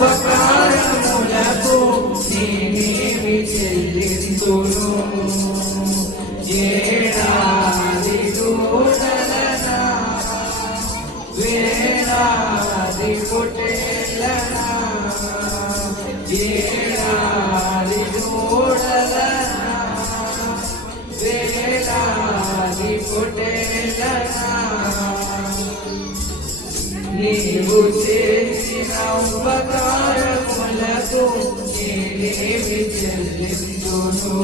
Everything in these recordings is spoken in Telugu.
ఉపకారములకు నేనేమి చెల్లింతును ఏడాది దూడలనా వేలాది పొట్టేలనా ఏడాది దూడలనా వేలాది పొట్టేలనా నీవు చేసిన ఉపకారములకు నేనేమి చెల్లింతును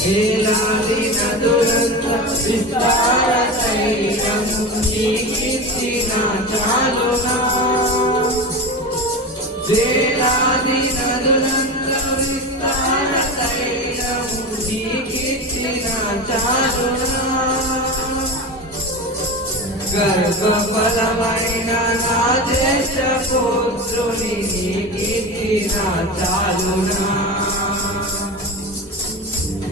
వేలాది నదులంత విస్తార తైలము నీకిచ్చిన చాలునా వేలాది నదులంత విస్తార తైలము నీకిచ్చిన చాలునా గర్భఫలమైన నా దేశ పుత్రుని నీకిచ్చిన చాలునా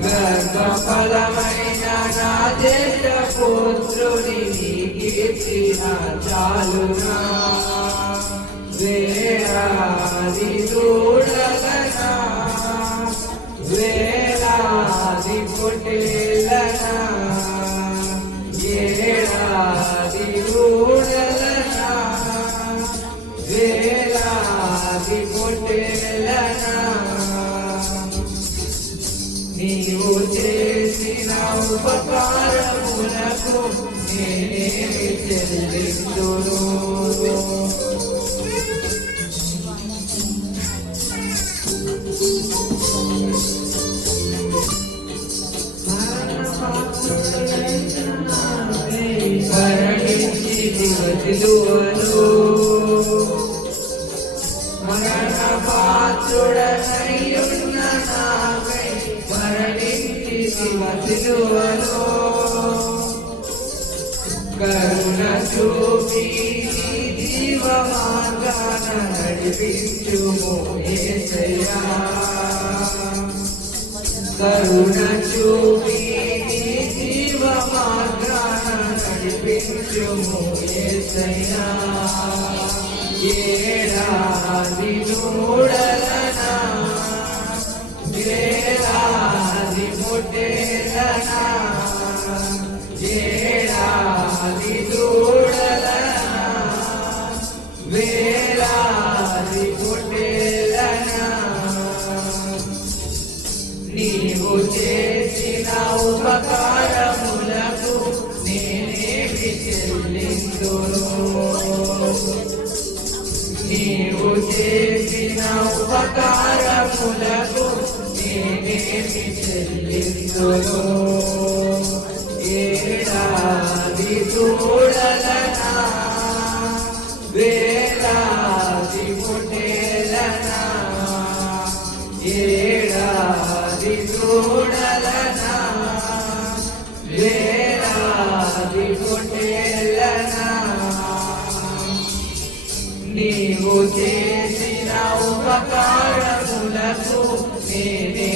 గర్భఫలమైన నా దేశ పుత్రుని నీకిచ్చిన చాలునా వేలాది దూడలనా వేలాది పొట్టేలనా ఏడాది దూడలనా వేలాది పొట్టేలనా నీవు చేసిన ఉపకారములకు నేనేమి చెల్లింతును దివసిలువను మరణ పాత్రుడనయ్యున్న నాకై మరణించి దివసిలువను కరుణ చూపి జీవ మార్గాన నడిపించుము యేసయ్యా కరుణ చూపి జీవ మార్గాన నడిపించుము యేసయ్యా ఏడాది దూడలనా వేలాది పొట్టేలనా ఏడాది దూడలనా వేలాది పొట్టేలనా నీవు చేసిన ఉపకారములకు నేనేమి చెల్లింతును నీవు చేసిన ఉపకారములకు నేనేమి చెల్లింతును ఏడాది దూడలనా వేలాది పొట్టేలనా ఏడాది దూడలనా వేలాది పొట్టేలనా నీవు చేసిన ఉపకారములకు నేనే